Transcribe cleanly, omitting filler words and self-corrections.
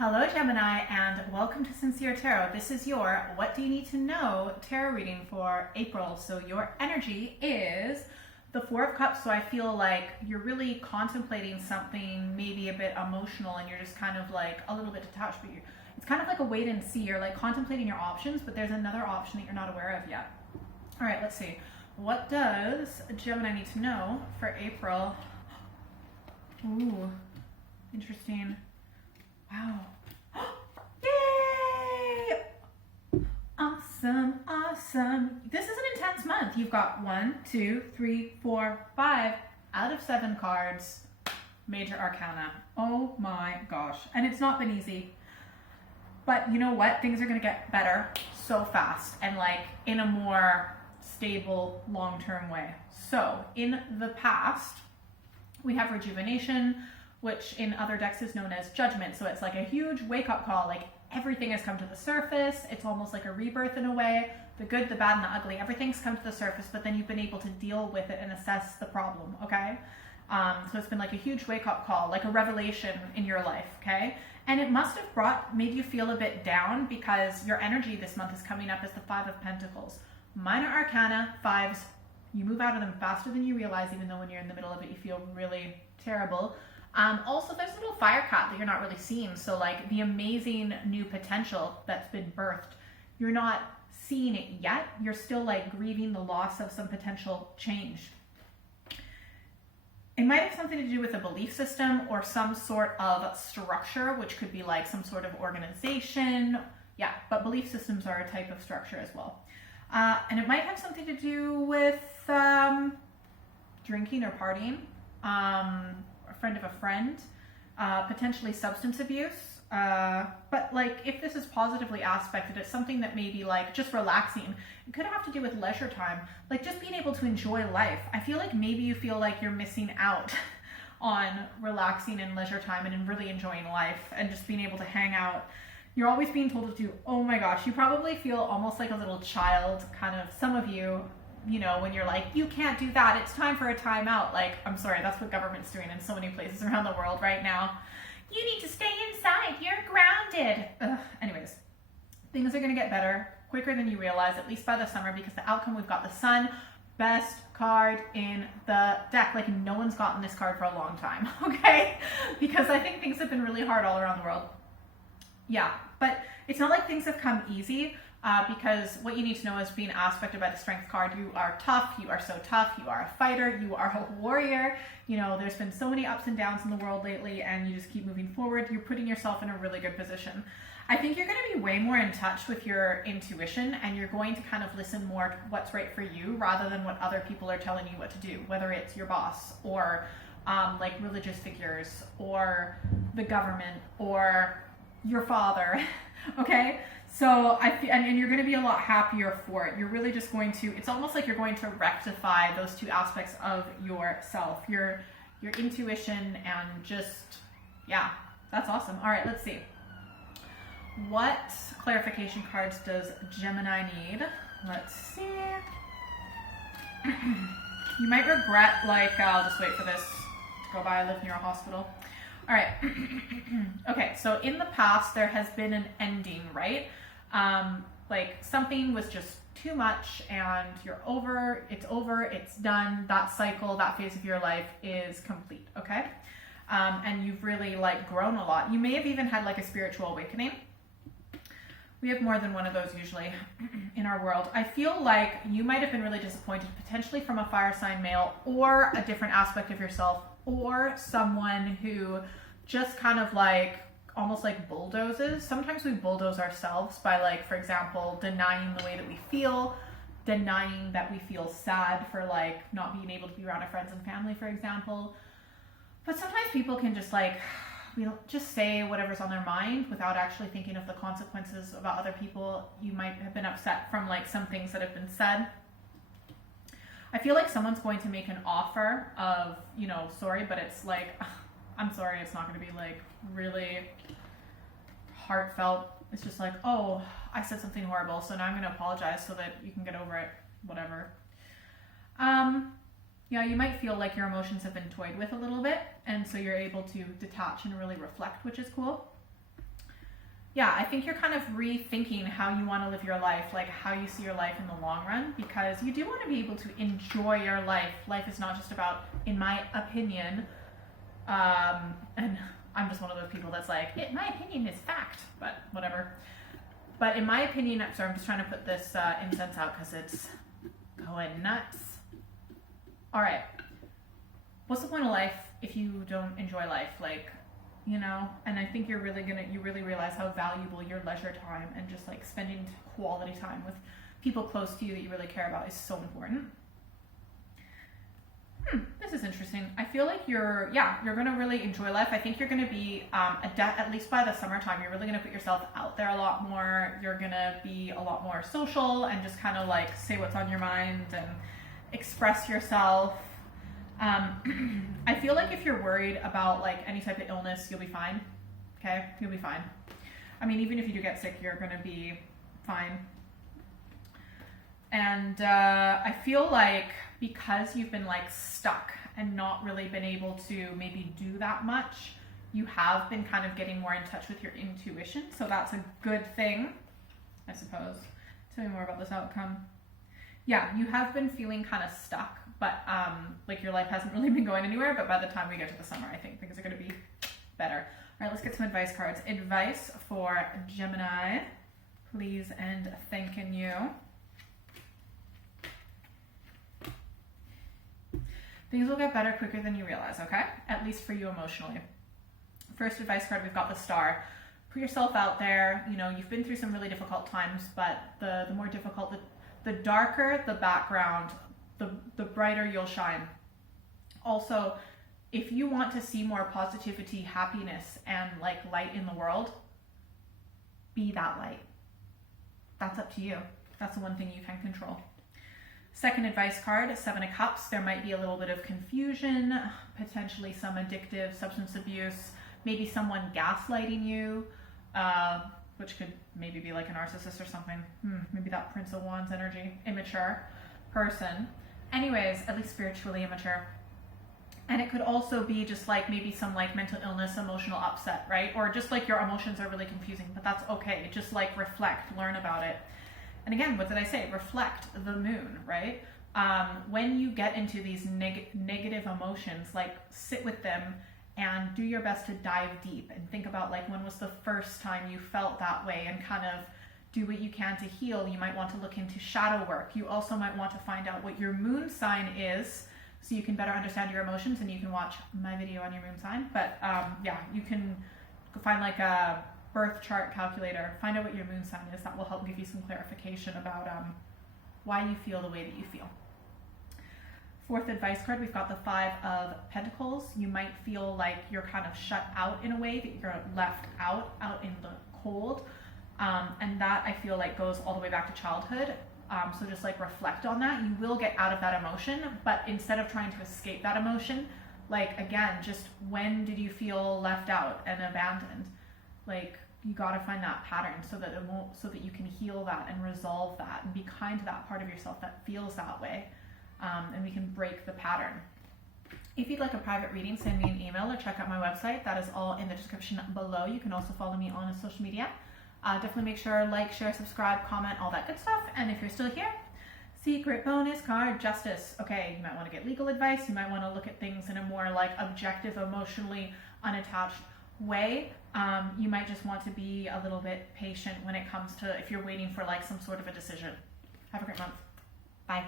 Hello, Gemini, and welcome to Sincere Tarot. This is your What Do You Need to Know tarot reading for April. So your energy is the Four of Cups. So I feel like you're really contemplating something maybe a bit emotional and you're just kind of like a little bit detached, but it's kind of like a wait and see. You're like contemplating your options, but there's another option that you're not aware of yet. All right, let's see. What does Gemini need to know for April? Ooh, interesting. Wow. Yay! Awesome, awesome. This is an intense month. You've got 1, 2, 3, 4, 5 out of 7 cards, major arcana. Oh my gosh. And it's not been easy. But you know what? Things are going to get better so fast and like in a more stable, long-term way. So in the past, we have rejuvenation, which in other decks is known as judgment. So it's like a huge wake-up call, like everything has come to the surface. It's almost like a rebirth in a way. The good, the bad, and the ugly, everything's come to the surface, but then you've been able to deal with it and assess the problem, okay? So it's been like a huge wake-up call, like a revelation in your life, okay? And it must have made you feel a bit down because your energy this month is coming up as the Five of Pentacles. Minor arcana, fives, you move out of them faster than you realize, even though when you're in the middle of it, you feel really terrible. Also, there's a little fire cat that you're not really seeing. So like the amazing new potential that's been birthed, you're not seeing it yet. You're still like grieving the loss of some potential change. It might have something to do with a belief system or some sort of structure, which could be like some sort of organization. Yeah, but belief systems are a type of structure as well. And it might have something to do with drinking or partying. A friend of a friend, potentially substance abuse. But like if this is positively aspected, it's something that may be like just relaxing. It could have to do with leisure time, like just being able to enjoy life. I feel like maybe you feel like you're missing out on relaxing and leisure time and really enjoying life and just being able to hang out. You're always being told to do, oh my gosh, you probably feel almost like a little child, kind of, some of you, you know, when you're like, you can't do that, it's time for a timeout. Like, I'm sorry, that's what government's doing in so many places around the world right now. You need to stay inside, you're grounded. Anyways, things are gonna get better quicker than you realize, at least by the summer, because the outcome, we've got the Sun, best card in the deck. Like no one's gotten this card for a long time, okay? Because I think things have been really hard all around the world. Yeah, but it's not like things have come easy. Because what you need to know is being aspected by the Strength card. You are tough, you are so tough, you are a fighter, you are a warrior. You know, there's been so many ups and downs in the world lately and you just keep moving forward. You're putting yourself in a really good position. I think you're going to be way more in touch with your intuition and you're going to kind of listen more to what's right for you rather than what other people are telling you what to do, whether it's your boss or like religious figures or the government or your father, okay? So and you're going to be a lot happier for it. You're really just going to, it's almost like you're going to rectify those two aspects of yourself, your intuition and just, yeah, that's awesome. All right, let's see. What clarification cards does Gemini need? Let's see. You might regret, like, I'll just wait for this to go by. I live near a hospital. All right. Okay, so in the past, there has been an ending, right? Like something was just too much and you're over, it's done. That cycle, that phase of your life is complete, okay? And you've really like grown a lot. You may have even had like a spiritual awakening. We have more than one of those usually in our world. I feel like you might have been really disappointed potentially from a fire sign male or a different aspect of yourself or someone who just kind of like almost like bulldozes. Sometimes we bulldoze ourselves by like, for example, denying the way that we feel, denying that we feel sad for like not being able to be around our friends and family, for example. But sometimes people can just like, just say whatever's on their mind without actually thinking of the consequences about other people. You might have been upset from like some things that have been said. I feel like someone's going to make an offer of, you know, sorry, but it's like, I'm sorry, it's not going to be like really heartfelt. It's just like, oh, I said something horrible, so now I'm going to apologize so that you can get over it, whatever. Yeah, you might feel like your emotions have been toyed with a little bit, and so you're able to detach and really reflect, which is cool. yeah, I think you're kind of rethinking how you want to live your life, like how you see your life in the long run, because you do want to be able to enjoy your life. Life is not just about, in my opinion, and I'm just one of those people that's like, my opinion is fact, but whatever. But in my opinion, sorry, I'm just trying to put this incense out because it's going nuts. All right. What's the point of life if you don't enjoy life? Like, you know, and I think you really realize how valuable your leisure time and just like spending quality time with people close to you that you really care about is so important. This is interesting. I feel like you're going to really enjoy life. I think you're going to be, at least by the summertime, you're really going to put yourself out there a lot more. You're going to be a lot more social and just kind of like say what's on your mind and express yourself. I feel like if you're worried about like any type of illness, you'll be fine. Okay? You'll be fine. I mean, even if you do get sick, you're going to be fine. And I feel like because you've been like stuck and not really been able to maybe do that much, you have been kind of getting more in touch with your intuition. So that's a good thing, I suppose. Tell me more about this outcome. Yeah, you have been feeling kind of stuck, but like your life hasn't really been going anywhere. But by the time we get to the summer, I think things are going to be better. All right, let's get some advice cards. Advice for Gemini, please and thanking you. Things will get better quicker than you realize, okay? At least for you emotionally. First advice card, we've got the Star. Put yourself out there. You know, you've been through some really difficult times, but the more difficult, the darker the background, the brighter you'll shine. Also, if you want to see more positivity, happiness, and like light in the world, be that light. That's up to you. That's the one thing you can control. Second advice card, 7 of Cups. There might be a little bit of confusion, potentially some addictive substance abuse, maybe someone gaslighting you, which could maybe be like a narcissist or something. Maybe that Prince of Wands energy, immature person. Anyways, at least spiritually immature. And it could also be just like maybe some like mental illness, emotional upset, right? Or just like your emotions are really confusing, but that's okay. Just like reflect, learn about it. And again, what did I say? Reflect the moon, right? When you get into these negative emotions, like sit with them and do your best to dive deep and think about like when was the first time you felt that way and kind of do what you can to heal. You might want to look into shadow work. You also might want to find out what your moon sign is so you can better understand your emotions, and you can watch my video on your moon sign. But yeah, you can find like a birth chart calculator, find out what your moon sign is. That will help give you some clarification about why you feel the way that you feel. Fourth advice card, we've got the 5 of Pentacles. You might feel like you're kind of shut out in a way, that you're left out in the cold. And that I feel like goes all the way back to childhood. So just like reflect on that. You will get out of that emotion, but instead of trying to escape that emotion, like again, just when did you feel left out and abandoned? Like you got to find that pattern so that you can heal that and resolve that and be kind to that part of yourself that feels that way. And we can break the pattern. If you'd like a private reading, send me an email or check out my website. That is all in the description below. You can also follow me on social media. Definitely make sure like, share, subscribe, comment, all that good stuff. And if you're still here, secret bonus card, Justice. Okay, you might want to get legal advice. You might want to look at things in a more like objective, emotionally unattached way. You might just want to be a little bit patient when it comes to if you're waiting for like some sort of a decision. Have a great month. Bye.